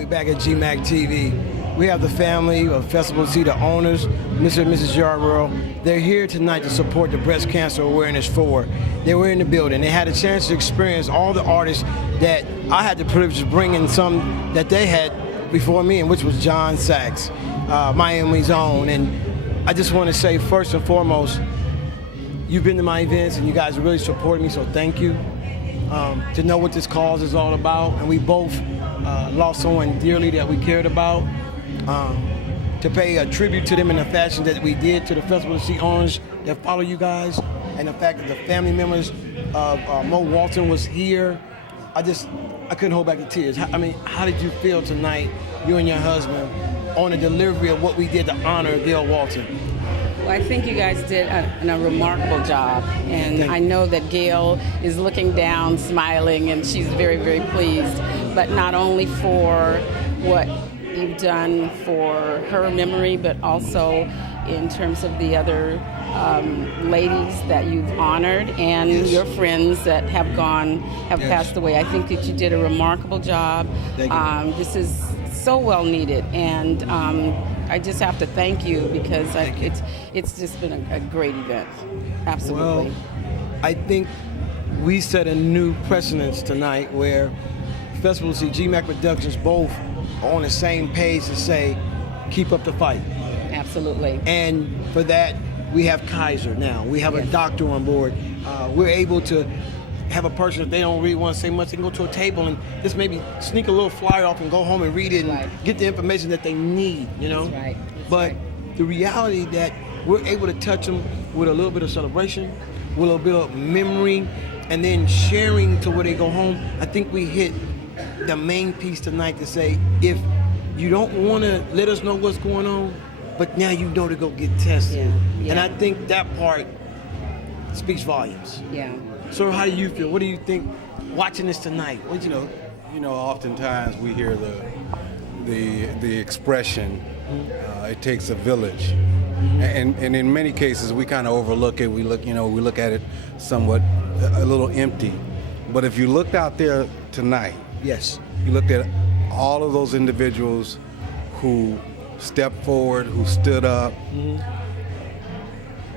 We're back at GMac TV. We have the family of Festival C, the owners, Mr. and Mrs. Yarbrough. They're here tonight to support the Breast Cancer Awareness 4. They were in the building. They had a chance to experience all the artists that I had the privilege of bringing some that they had before me, and which was John Sachs, Miami's own. And I just want to say, first and foremost, you've been to my events and you guys really support me, so thank you. To know what this cause is all about, and we both lost someone dearly that we cared about. To pay a tribute to them in the fashion that we did to the Festival C owners that follow you guys, and the fact that the family members of Mo Walton was here, I couldn't hold back the tears. I mean, how did you feel tonight, you and your husband, on the delivery of what we did to honor Gail Walton? Well, I think you guys did a remarkable job, and I know that Gail is looking down, smiling, and she's very, very pleased, but not only for what you've done for her memory, but also in terms of the other ladies that you've honored and your friends that have passed away. I think that you did a remarkable job. This is so well needed, and I just have to thank you because it's just been a great event. Absolutely. Well, I think we set a new precedence tonight where Festival C, GMac Productions both are on the same page to say, keep up the fight. Absolutely. And for that, we have Kaiser now. We have a doctor on board. We're able to have a person, if they don't really want to say much, they can go to a table and just maybe sneak a little flyer off and go home and read it and get the information that they need, you know? That's right. But the reality that we're able to touch them with a little bit of celebration, with a little bit of memory, and then sharing to where they go home, I think we hit the main piece tonight to say, if you don't want to let us know what's going on, but now you know to go get tested. And I think that part speaks volumes. Yeah. So how do you feel? What do you think watching this tonight? What you know, oftentimes we hear the expression, it takes a village. And in many cases we kind of overlook it. We look at it somewhat a little empty. But if you looked out there tonight, you looked at all of those individuals who stepped forward, who stood up.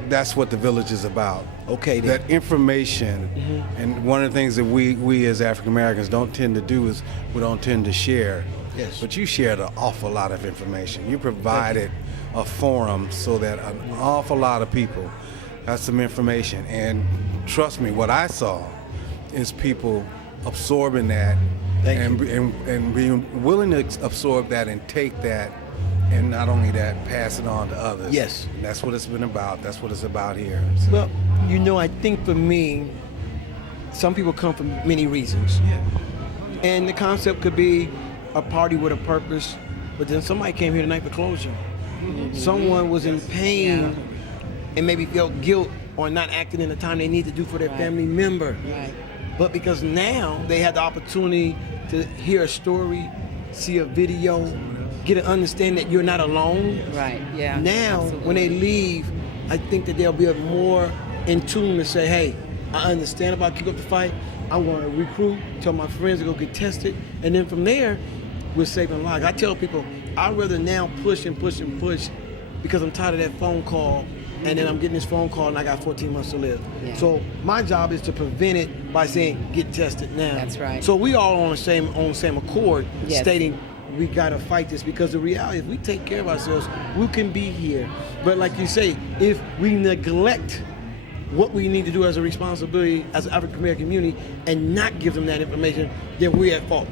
That's what the village is about. Okay. Then. That information, and one of the things that we as African Americans don't tend to do is we don't tend to share. Yes. But you shared an awful lot of information. You provided a forum so that an awful lot of people got some information. And trust me, what I saw is people absorbing that and being willing to absorb that and take that, and not only that, pass it on to others. Yes. And that's what it's been about. That's what it's about here. So. Well, you know, I think for me, some people come for many reasons. And the concept could be a party with a purpose, but then somebody came here tonight for closure. Someone was in pain and maybe felt guilt on not acting in the time they need to do for their family member. But because now they had the opportunity to hear a story, see a video, get an understanding that you're not alone. Now, when they leave, I think that they'll be more in tune to say, hey, I understand about keep up the fight. I want to recruit, tell my friends to go get tested. And then from there, we're saving lives. I tell people, I'd rather now push and push and push because I'm tired of that phone call. And then I'm getting this phone call and I got 14 months to live. So my job is to prevent it by saying, get tested now. That's right. So we all on the same accord, stating we gotta fight this, because the reality is, if we take care of ourselves, we can be here. But like you say, if we neglect what we need to do as a responsibility as an African American community and not give them that information, then we're at fault.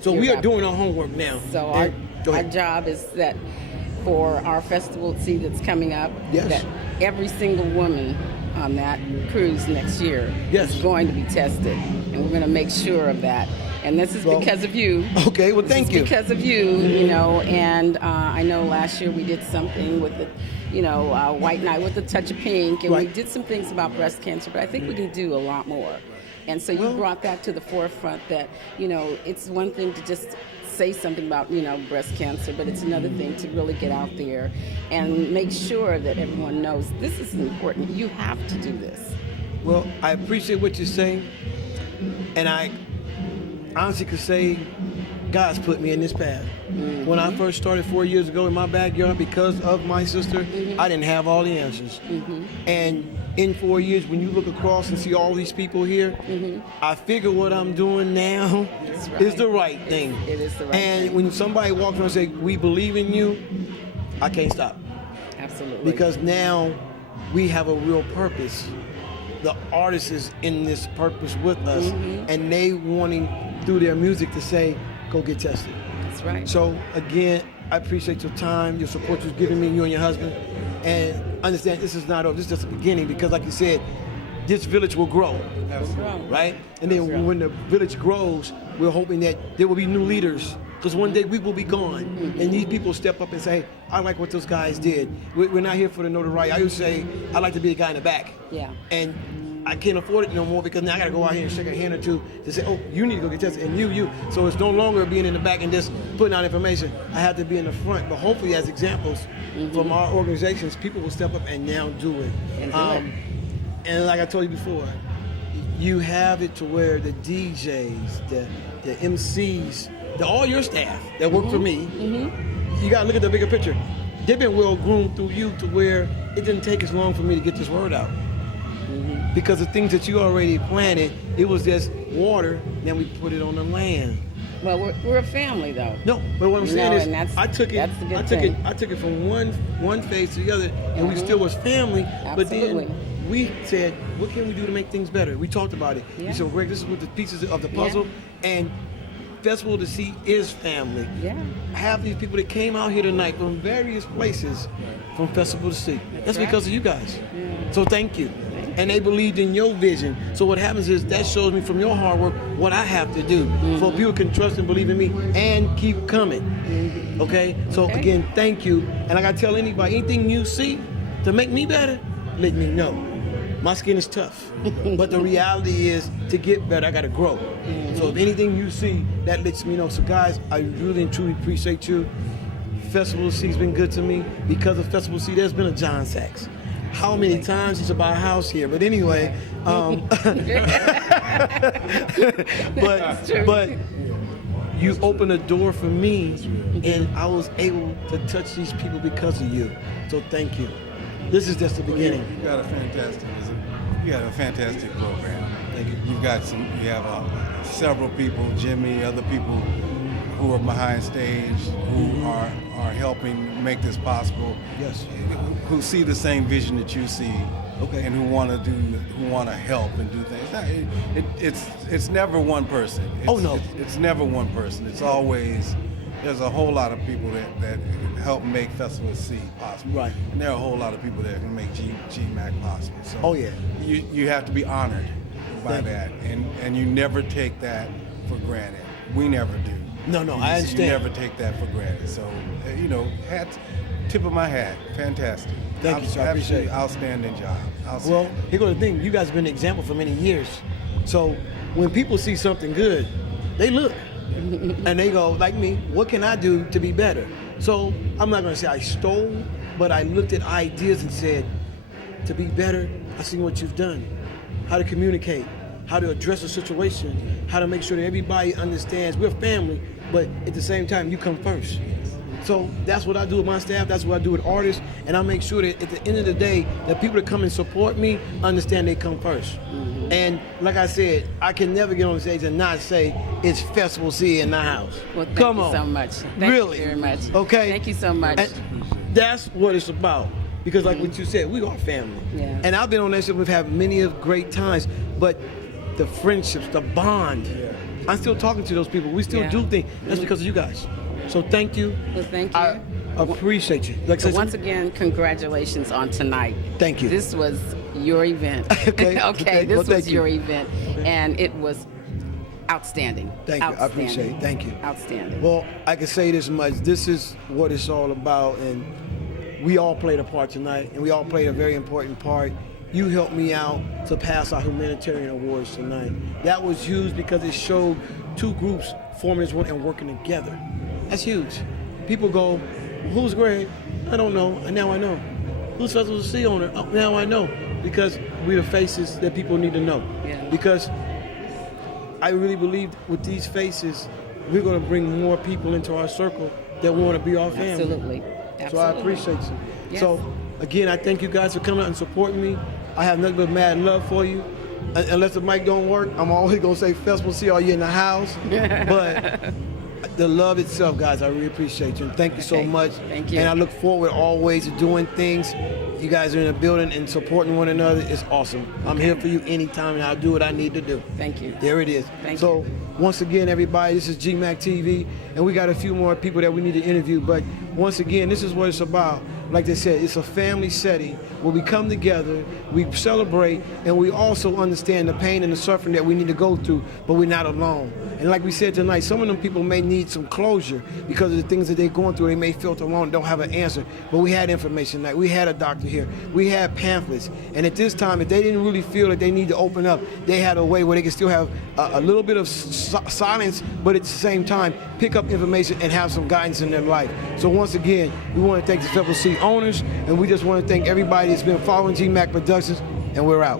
So we are doing our homework now. So our job is that for our Festival C that's coming up, that every single woman on that cruise next year is going to be tested, and we're going to make sure of that. And this is because of you. Okay, well, thank you. Because of you, you know, and I know last year we did something with the, White Night with a touch of pink, and we did some things about breast cancer, but I think we can do a lot more. And so you brought that to the forefront that, it's one thing to just say something about, breast cancer, but it's another thing to really get out there and make sure that everyone knows this is important. You have to do this. Well, I appreciate what you're saying, and I honestly could say God's put me in this path. When I first started 4 years ago in my backyard, because of my sister, I didn't have all the answers. And in 4 years, when you look across and see all these people here, I figure what I'm doing now is the right thing. It is the right and thing. when somebody walks around and say, we believe in you, I can't stop. Absolutely. Because now we have a real purpose. The artist is in this purpose with us, and they wanting through their music to say, go get tested. That's right. So again, I appreciate your time, your support you've given me, you and your husband, and understand this is not over. This is just the beginning, because like you said, this village will grow, right? And then when the village grows, we're hoping that there will be new leaders, because one day we will be gone, and these people step up and say, I like what those guys did. We're not here for the notoriety. I used to say, I like to be the guy in the back. Yeah. And I can't afford it no more, because now I got to go out here and shake a hand or two to say, oh, you need to go get tested, and you. So it's no longer being in the back and just putting out information. I have to be in the front, but hopefully as examples from our organizations, people will step up and now do it. And like I told you before, you have it to where the DJs, the MCs, all your staff that work for me, you got to look at the bigger picture. They've been well groomed through you to where it didn't take as long for me to get this word out. Because the things that you already planted, it was just water, then we put it on the land. Well, we're a family, though. No, but what I'm saying is, and I took it from one phase to the other, and we still was family. Absolutely. But then we said, what can we do to make things better? We talked about it. Yeah. We said, Greg, this is what the pieces of the puzzle, and Festival to See is family. Yeah. Have these people that came out here tonight from various places from Festival to See. That's right. because of you guys. So thank you. And they believed in your vision. So what happens is that shows me from your hard work what I have to do so people can trust and believe in me and keep coming. Okay? So again, thank you. And I gotta tell anybody, anything you see to make me better, let me know. My skin is tough. But the reality is, to get better, I gotta grow. So if anything you see, that lets me know. So guys, I really and truly appreciate you. Festival C's been good to me. Because of Festival C, there's been a John Sachs. How many times he should buy a house here? But anyway, but you opened a door for me, and I was able to touch these people because of you. So thank you. This is just the beginning. You got a fantastic program. Thank you. You have several people, Jimmy, other people who are behind stage, who are helping make this possible. Yes. Who see the same vision that you see, and who want to help and do things. It's never one person. It's never one person. It's always, there's a whole lot of people that help make Festival C possible. Right. And there are a whole lot of people that can make GMac possible. So you have to be honored by that, and you never take that for granted. We never do. No, I understand. You never take that for granted. So, tip of my hat, fantastic. Thank you, sir. I appreciate it. Outstanding job. Well, here goes the thing. You guys have been an example for many years. So when people see something good, they look and they go, like me, what can I do to be better? So I'm not going to say I stole, but I looked at ideas and said, to be better, I see what you've done, how to communicate, how to address a situation, how to make sure that everybody understands we're family, but at the same time, you come first. So that's what I do with my staff, that's what I do with artists, and I make sure that at the end of the day, that people that come and support me understand they come first. And like I said, I can never get on stage and not say it's Festival C in the house. Well, thank you so much. Thank you very much. Okay? Thank you so much. And that's what it's about. Because like what you said, we are family. Yeah. And I've been on that show, we've had many of great times, but the friendships, the bond, I'm still talking to those people. We still do things. That's because of you guys. So thank you. Well, thank you. I appreciate you. So once again, congratulations on tonight. Thank you. This was your event. Okay. This was your event, and it was outstanding. Thank you. I appreciate it. Thank you. Outstanding. Well, I can say this much. This is what it's all about, and we all played a part tonight, and we all played a very important part. You helped me out to pass our humanitarian awards tonight. That was huge because it showed two groups forming as one and working together. That's huge. People go, who's Greg? I don't know, and now I know. Who's Festival C owner? Oh, now I know. Because we're the faces that people need to know. Yeah. Because I really believe with these faces, we're going to bring more people into our circle that want to be our family. Absolutely. So I appreciate you. Yes. So again, I thank you guys for coming out and supporting me. I have nothing but mad love for you. Unless the mic don't work, I'm always going to say festival, see all you in the house. But the love itself, guys, I really appreciate you. And thank you so much. Thank you. And I look forward always to doing things. You guys are in the building and supporting one another. It's awesome. I'm here for you anytime, and I'll do what I need to do. Thank you. There it is. Thank so, you. once again, everybody, this is GMac TV, and we got a few more people that we need to interview. But once again, this is what it's about. Like they said, it's a family setting where we come together, we celebrate, and we also understand the pain and the suffering that we need to go through, but we're not alone. And like we said tonight, some of them people may need some closure because of the things that they're going through. They may feel alone, don't have an answer. But we had information tonight. We had a doctor here. We had pamphlets. And at this time, if they didn't really feel that they need to open up, they had a way where they could still have a little bit of silence, but at the same time, pick up information and have some guidance in their life. So once again, we want to thank the Triple C owners, and we just want to thank everybody that's been following GMac Productions, and we're out.